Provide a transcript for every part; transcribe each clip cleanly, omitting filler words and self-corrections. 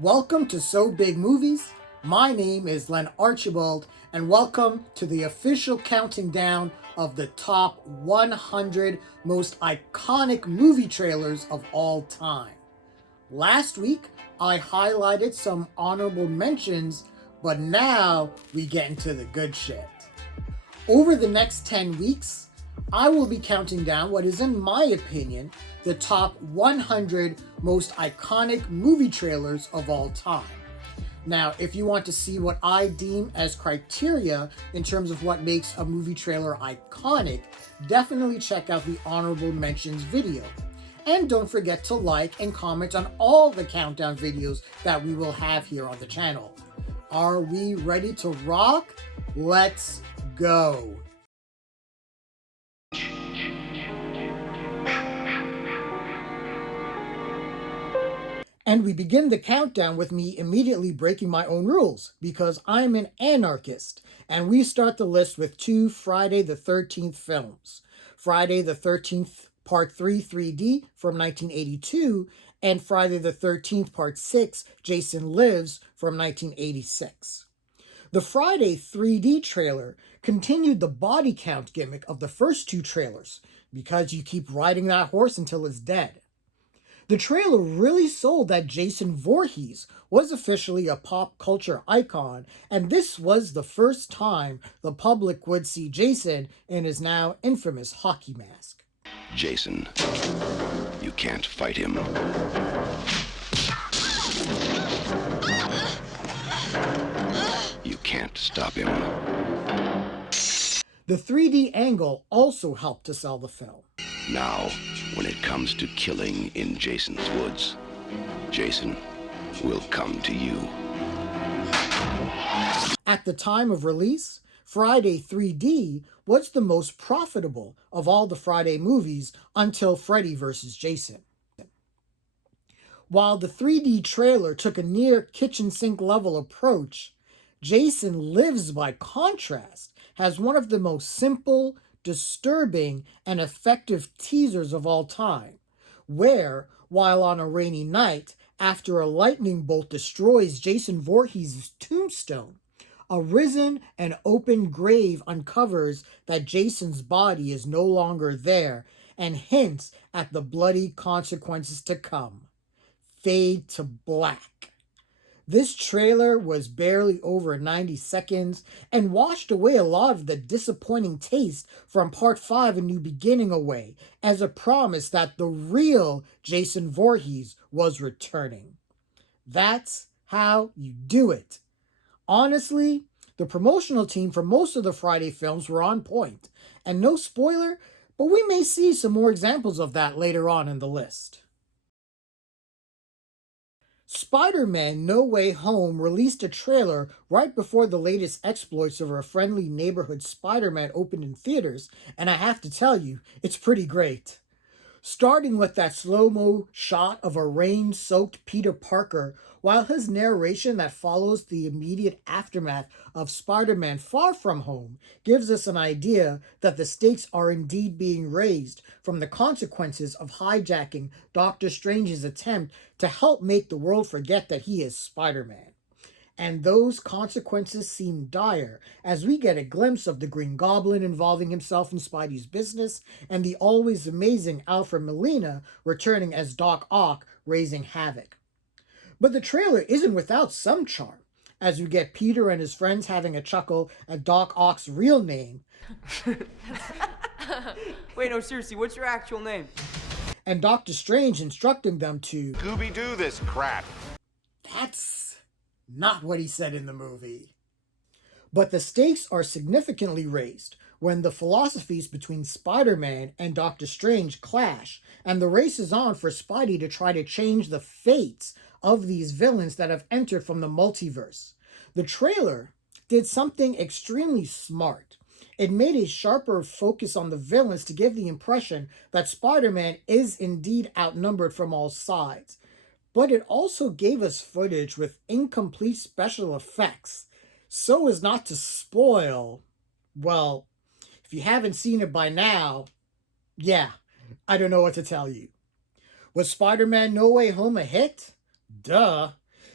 Welcome to So Big Movies. My name is Len Archibald, and welcome to the official counting down of the top 100 most iconic movie trailers of all time. Last week, I highlighted some honorable mentions, but now we get into the good shit. Over the next 10 weeks, I will be counting down what is, in my opinion, the top 100 most iconic movie trailers of all time. Now, if you want to see what I deem as criteria in terms of what makes a movie trailer iconic, definitely check out the honorable mentions video. And don't forget to like and comment on all the countdown videos that we will have here on the channel. Are we ready to rock? Let's go. And we begin the countdown with me immediately breaking my own rules, because I'm an anarchist, and we start the list with two Friday the 13th films. Friday the 13th Part 3 3D from 1982, and Friday the 13th Part 6 Jason Lives from 1986. The Friday 3D trailer continued the body count gimmick of the first two trailers, because you keep riding that horse until it's dead. The trailer really sold that Jason Voorhees was officially a pop culture icon, and this was the first time the public would see Jason in his now infamous hockey mask. Jason, you can't fight him. You can't stop him. The 3D angle also helped to sell the film. Now, when it comes to killing in Jason's woods, Jason will come to you. At the time of release, Friday 3D was the most profitable of all the Friday movies until Freddy vs. Jason. While the 3D trailer took a near kitchen sink level approach, Jason Lives, by contrast, has one of the most simple, disturbing, and effective teasers of all time, where, while on a rainy night, after a lightning bolt destroys Jason Voorhees' tombstone, a risen and open grave uncovers that Jason's body is no longer there and hints at the bloody consequences to come. Fade to black. This trailer was barely over 90 seconds and washed away a lot of the disappointing taste from Part 5 A New Beginning away as a promise that the real Jason Voorhees was returning. That's how you do it. Honestly, the promotional team for most of the Friday films were on point, and no spoiler, but we may see some more examples of that later on in the list. Spider-Man No Way Home released a trailer right before the latest exploits of our friendly neighborhood Spider-Man opened in theaters, and I have to tell you, it's pretty great. Starting with that slow-mo shot of a rain-soaked Peter Parker, while his narration that follows the immediate aftermath of Spider-Man Far From Home gives us an idea that the stakes are indeed being raised from the consequences of hijacking Doctor Strange's attempt to help make the world forget that he is Spider-Man. And those consequences seem dire as we get a glimpse of the Green Goblin involving himself in Spidey's business and the always amazing Alfred Molina returning as Doc Ock, raising havoc. But the trailer isn't without some charm, as we get Peter and his friends having a chuckle at Doc Ock's real name. Wait, no, seriously, what's your actual name? And Doctor Strange instructing them to Scooby-Doo this crap. That's not what he said in the movie. But the stakes are significantly raised when the philosophies between Spider-Man and Doctor Strange clash, and the race is on for Spidey to try to change the fates of these villains that have entered from the multiverse. The trailer did something extremely smart. It made a sharper focus on the villains to give the impression that Spider-Man is indeed outnumbered from all sides. But it also gave us footage with incomplete special effects, so as not to spoil, well, if you haven't seen it by now, yeah, I don't know what to tell you. Was Spider-Man No Way Home a hit? Duh.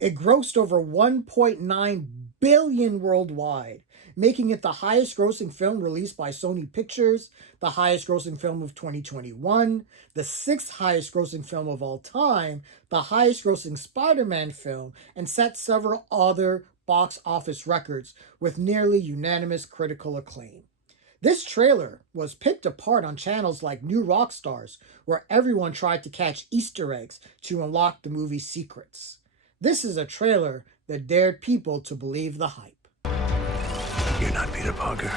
It grossed over 1.9 billion worldwide, making it the highest grossing film released by Sony Pictures, the highest grossing film of 2021, the sixth highest grossing film of all time, the highest grossing Spider-Man film, and set several other box office records with nearly unanimous critical acclaim. This trailer was picked apart on channels like New Rockstars, where everyone tried to catch Easter eggs to unlock the movie's secrets. This is a trailer that dared people to believe the hype. You're not Peter Parker.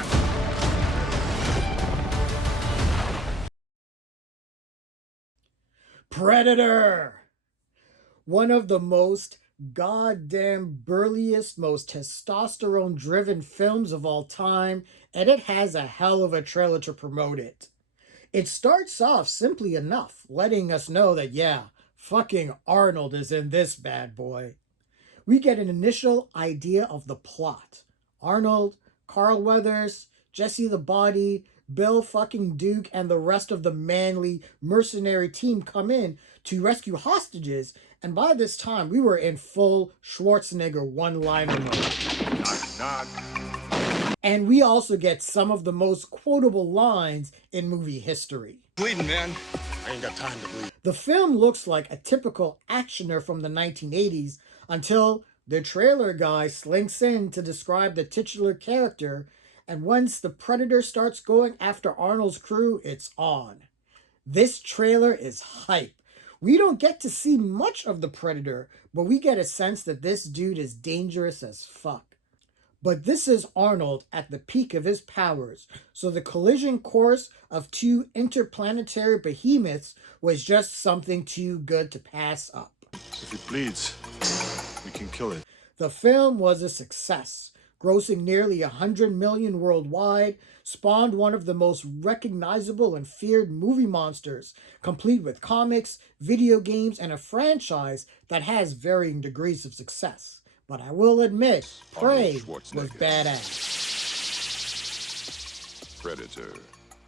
Predator! One of the most goddamn burliest, most testosterone-driven films of all time, and it has a hell of a trailer to promote it. It starts off simply enough, letting us know that, yeah, fucking Arnold is in this bad boy. We get an initial idea of the plot. Arnold, Carl Weathers, Jesse the Body, Bill fucking Duke, and the rest of the manly mercenary team come in to rescue hostages, and by this time we were in full Schwarzenegger one-liner mode. Knock, knock. And we also get some of the most quotable lines in movie history. Bleeding, man. I ain't got time to bleed. The film looks like a typical actioner from the 1980s until the trailer guy slinks in to describe the titular character, and once the Predator starts going after Arnold's crew, it's on. This trailer is hype. We don't get to see much of the Predator, but we get a sense that this dude is dangerous as fuck. But this is Arnold at the peak of his powers, so the collision course of two interplanetary behemoths was just something too good to pass up. If it bleeds, we can kill it. The film was a success, grossing nearly 100 million worldwide, spawned one of the most recognizable and feared movie monsters, complete with comics, video games, and a franchise that has varying degrees of success. But I will admit, Prey was badass. Predator.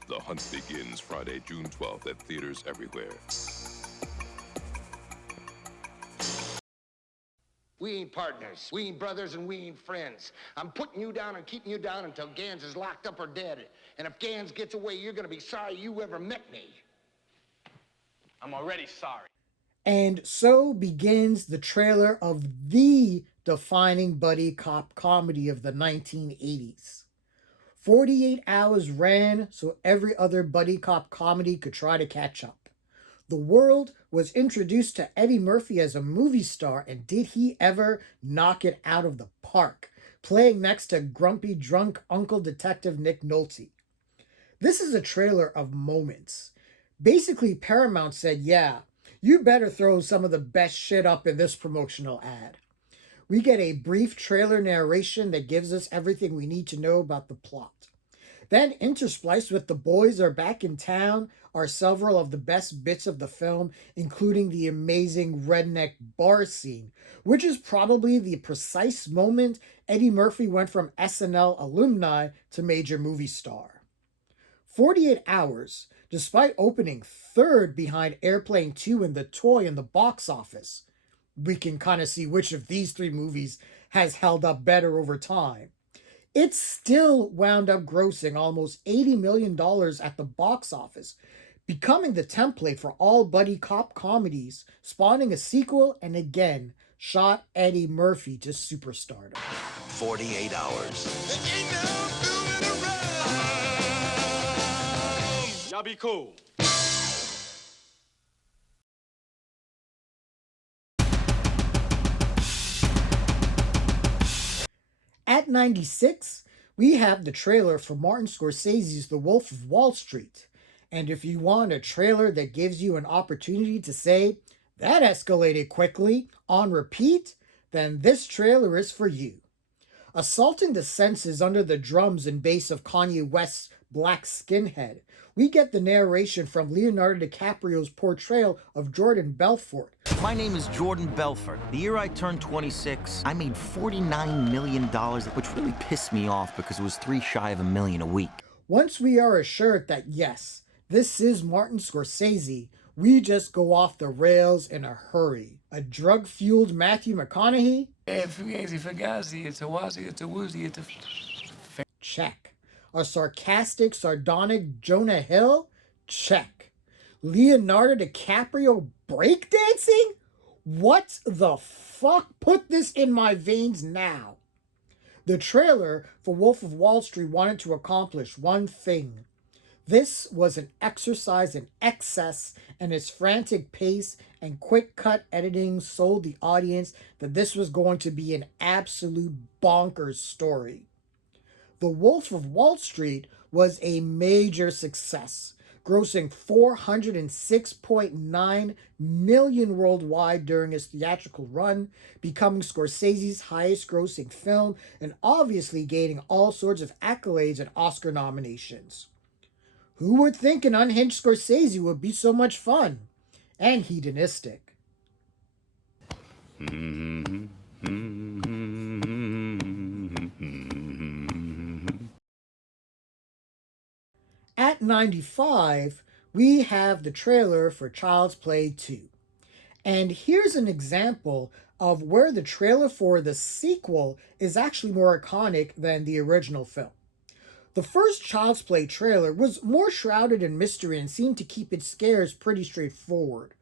The hunt begins Friday, June 12th at theaters everywhere. We ain't partners, we ain't brothers, and we ain't friends. I'm putting you down and keeping you down until Gans is locked up or dead. And if Gans gets away, you're gonna be sorry you ever met me. I'm already sorry. And so begins the trailer of the defining buddy cop comedy of the 1980s. 48 hours ran so every other buddy cop comedy could try to catch up. The world was introduced to Eddie Murphy as a movie star, and did he ever knock it out of the park, playing next to grumpy drunk Uncle Detective Nick Nolte. This is a trailer of moments. Basically, Paramount said, yeah, you better throw some of the best shit up in this promotional ad. We get a brief trailer narration that gives us everything we need to know about the plot. Then interspliced with the boys are back in town are several of the best bits of the film, including the amazing redneck bar scene, which is probably the precise moment Eddie Murphy went from SNL alumni to major movie star. 48 Hours, despite opening third behind Airplane 2 and The Toy in the box office, we can kind of see which of these three movies has held up better over time. It still wound up grossing almost $80 million at the box office, becoming the template for all buddy cop comedies, spawning a sequel and again shot Eddie Murphy to superstardom. 48 hours. Y'all be cool. At 96, we have the trailer for Martin Scorsese's The Wolf of Wall Street. And if you want a trailer that gives you an opportunity to say, that escalated quickly, on repeat, then this trailer is for you. Assaulting the senses under the drums and bass of Kanye West's Black Skinhead, we get the narration from Leonardo DiCaprio's portrayal of Jordan Belfort. My name is Jordan Belfort. The year I turned 26, I made $49 million, which really pissed me off because it was $3 shy of $1 million a week. Once we are assured that yes, this is Martin Scorsese, we just go off the rails in a hurry. A drug-fueled Matthew McConaughey? Fugazi, Fugazi, it's a wazi, it's a woozy, it's a... Check. A sarcastic, sardonic Jonah Hill? Check. Leonardo DiCaprio breakdancing? What the fuck? Put this in my veins now. The trailer for Wolf of Wall Street wanted to accomplish one thing. This was an exercise in excess, and its frantic pace and quick cut editing sold the audience that this was going to be an absolute bonkers story. The Wolf of Wall Street was a major success, grossing $406.9 million worldwide during its theatrical run, becoming Scorsese's highest grossing film, and obviously gaining all sorts of accolades and Oscar nominations. Who would think an unhinged Scorsese would be so much fun? And hedonistic. At 95, we have the trailer for Child's Play 2. And here's an example of where the trailer for the sequel is actually more iconic than the original film. The first Child's Play trailer was more shrouded in mystery and seemed to keep its scares pretty straightforward.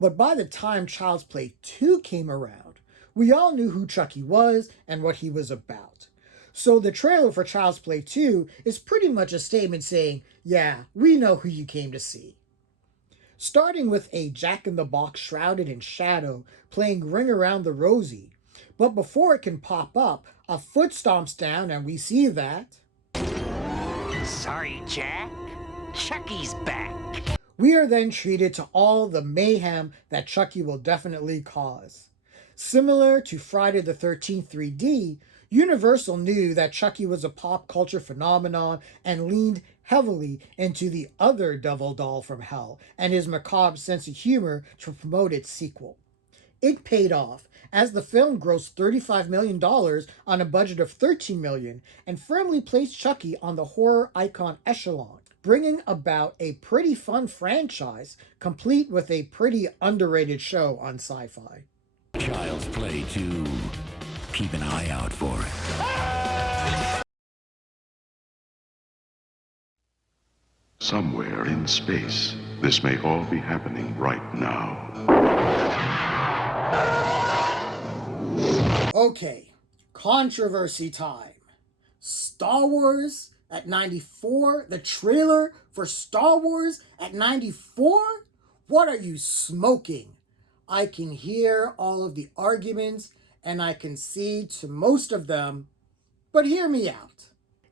But by the time Child's Play 2 came around, we all knew who Chucky was and what he was about. So the trailer for Child's Play 2 is pretty much a statement saying, yeah, we know who you came to see. Starting with a Jack-in-the-Box shrouded in shadow playing Ring Around the Rosie. But before it can pop up, a foot stomps down and we see that... Sorry, Jack. Chucky's back. We are then treated to all the mayhem that Chucky will definitely cause. Similar to Friday the 13th 3D, Universal knew that Chucky was a pop culture phenomenon and leaned heavily into the other devil doll from hell and his macabre sense of humor to promote its sequel. It paid off, as the film grossed $35 million on a budget of $13 million and firmly placed Chucky on the horror icon echelon, bringing about a pretty fun franchise, complete with a pretty underrated show on Sci-Fi. Child's Play 2. Keep an eye out for it. Somewhere in space, this may all be happening right now. Okay, controversy time. Star Wars at 94? The trailer for Star Wars at 94? What are you smoking? I can hear all of the arguments and I can see to most of them, but hear me out.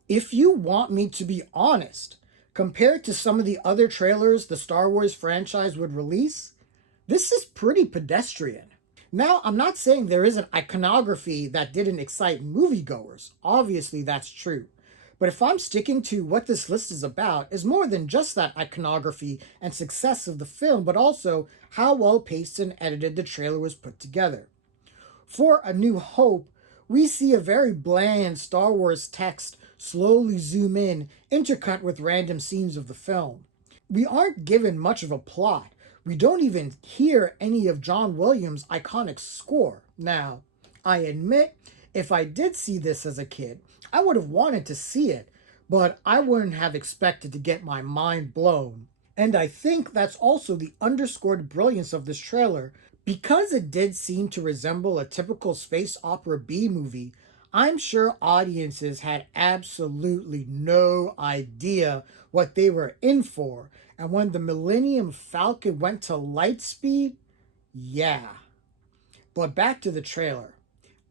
If you want me to be honest, compared to some of the other trailers the Star Wars franchise would release, this is pretty pedestrian. Now, I'm not saying there isn't iconography that didn't excite moviegoers. Obviously, that's true. But if I'm sticking to what this list is about, is more than just that iconography and success of the film, but also how well paced and edited the trailer was put together. For A New Hope, we see a very bland Star Wars text slowly zoom in, intercut with random scenes of the film. We aren't given much of a plot. We don't even hear any of John Williams' iconic score. Now, I admit, if I did see this as a kid, I would have wanted to see it, but I wouldn't have expected to get my mind blown. And I think that's also the underscored brilliance of this trailer. Because it did seem to resemble a typical space opera B movie, I'm sure audiences had absolutely no idea what they were in for. And when the Millennium Falcon went to light speed, yeah. But back to the trailer.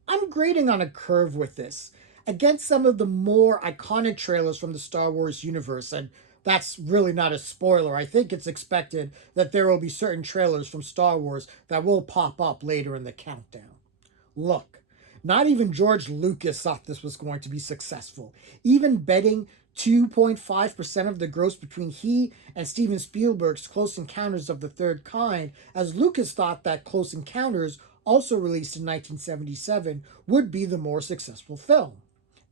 I'm grading on a curve with this, against some of the more iconic trailers from the Star Wars universe, and that's really not a spoiler. I think it's expected that there will be certain trailers from Star Wars that will pop up later in the countdown. Look, not even George Lucas thought this was going to be successful, even betting 2.5% of the gross between he and Steven Spielberg's Close Encounters of the Third Kind, as Lucas thought that Close Encounters, also released in 1977, would be the more successful film.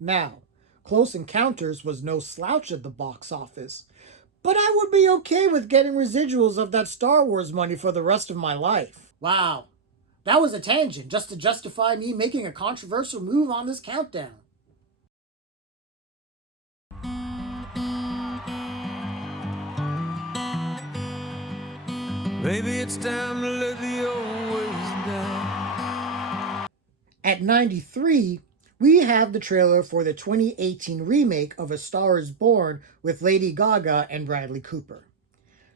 Now, Close Encounters was no slouch at the box office, but I would be okay with getting residuals of that Star Wars money for the rest of my life. Wow, That was a tangent, just to justify me making a controversial move on this countdown. Maybe it's time to let the old ways die. At 93, we have the trailer for the 2018 remake of A Star is Born with Lady Gaga and Bradley Cooper.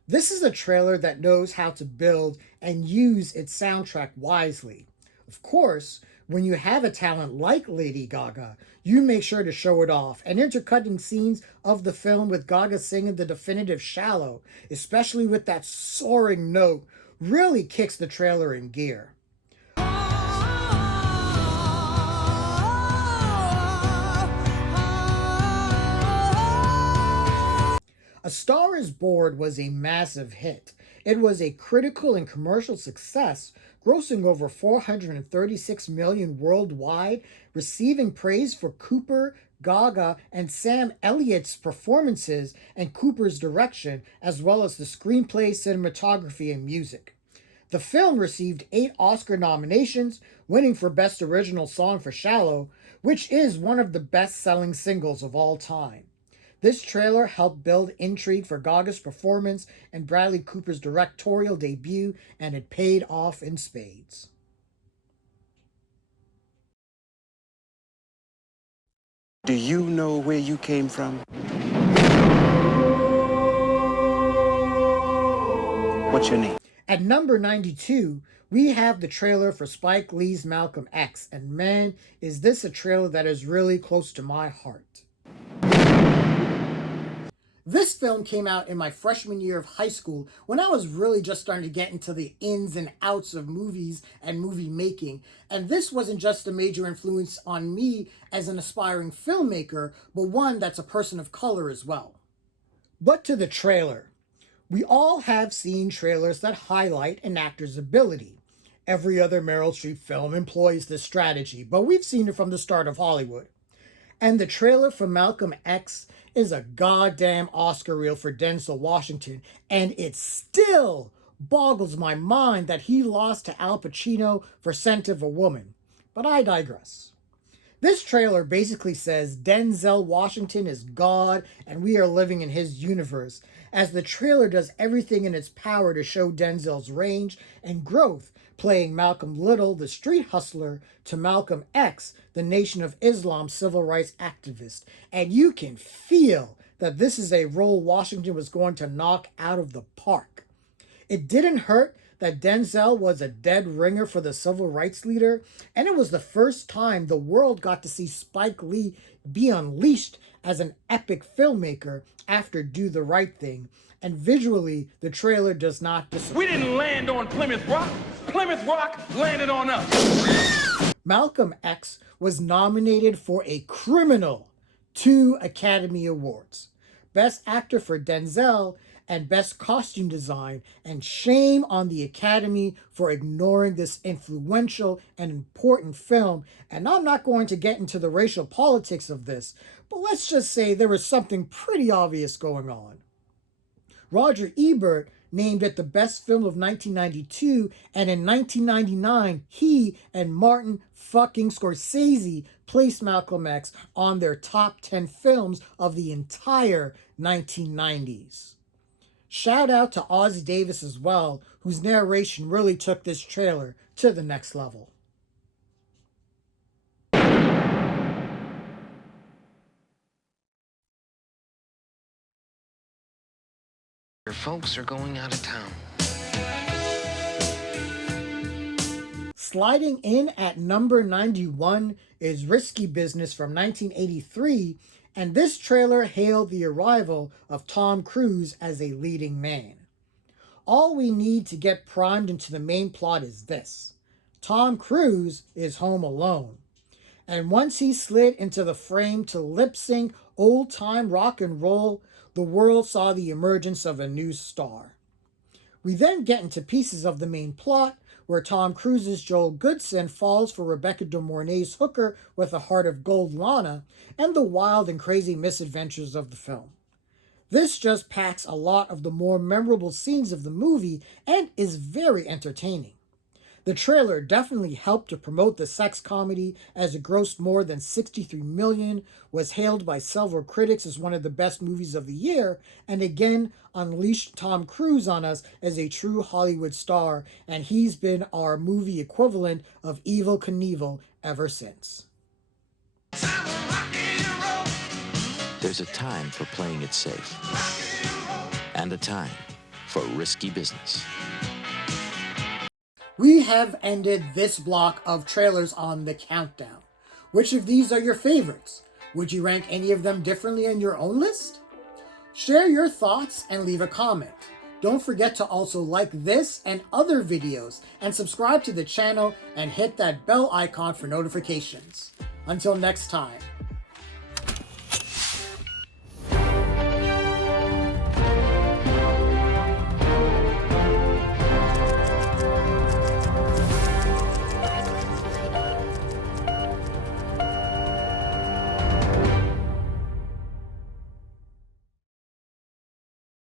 This is a trailer that knows how to build and use its soundtrack wisely. Of course, when you have a talent like Lady Gaga, you make sure to show it off, and intercutting scenes of the film with Gaga singing the definitive Shallow, especially with that soaring note, really kicks the trailer in gear. A Star is Born was a massive hit. It was a critical and commercial success, grossing over $436 million worldwide, receiving praise for Cooper, Gaga, and Sam Elliott's performances and Cooper's direction, as well as the screenplay, cinematography, and music. The film received 8 Oscar nominations, winning for Best Original Song for Shallow, which is one of the best-selling singles of all time. This trailer helped build intrigue for Gaga's performance and Bradley Cooper's directorial debut, and it paid off in spades. Do you know where you came from? What's your name? At number 92, we have the trailer for Spike Lee's Malcolm X, and man, is this a trailer that is really close to my heart. This film came out in my freshman year of high school when I was really just starting to get into the ins and outs of movies and movie making, and this wasn't just a major influence on me as an aspiring filmmaker, but one that's a person of color as well. But to the trailer. We all have seen trailers that highlight an actor's ability. Every other Meryl Streep film employs this strategy, but we've seen it from the start of Hollywood. And the trailer for Malcolm X is a goddamn Oscar reel for Denzel Washington, and it still boggles my mind that he lost to Al Pacino for Scent of a Woman. But I digress. This trailer basically says Denzel Washington is God and we are living in his universe, as the trailer does everything in its power to show Denzel's range and growth, playing Malcolm Little, the street hustler, to Malcolm X, the Nation of Islam civil rights activist. And you can feel that this is a role Washington was going to knock out of the park. It didn't hurt that Denzel was a dead ringer for the civil rights leader, and it was the first time the world got to see Spike Lee be unleashed as an epic filmmaker after Do the Right Thing, and visually, the trailer does not disappoint. We didn't land on Plymouth Rock. Plymouth Rock landed on us. Malcolm X was nominated for a criminal 2 Academy Awards. Best Actor for Denzel and Best Costume Design, and shame on the Academy for ignoring this influential and important film. And I'm not going to get into the racial politics of this, but let's just say there was something pretty obvious going on. Roger Ebert named it the best film of 1992, and in 1999, he and Martin fucking Scorsese placed Malcolm X on their top 10 films of the entire 1990s. Shout out to Ozzie Davis as well, whose narration really took this trailer to the next level. Your folks are going out of town. Sliding in at number 91 is Risky Business from 1983, and this trailer hailed the arrival of Tom Cruise as a leading man. All we need to get primed into the main plot is this. Tom Cruise is home alone. And once he slid into the frame to lip-sync old-time rock and roll, the world saw the emergence of a new star. We then get into pieces of the main plot, where Tom Cruise's Joel Goodson falls for Rebecca De Mornay's hooker with a heart of gold, Lana, and the wild and crazy misadventures of the film. This just packs a lot of the more memorable scenes of the movie and is very entertaining. The trailer definitely helped to promote the sex comedy as it grossed more than $63 million, was hailed by several critics as one of the best movies of the year, and again unleashed Tom Cruise on us as a true Hollywood star, and he's been our movie equivalent of Evel Knievel ever since. There's a time for playing it safe, and a time for risky business. We have ended this block of trailers on the countdown. Which of these are your favorites? Would you rank any of them differently on your own list? Share your thoughts and leave a comment. Don't forget to also like this and other videos and subscribe to the channel and hit that bell icon for notifications. Until next time,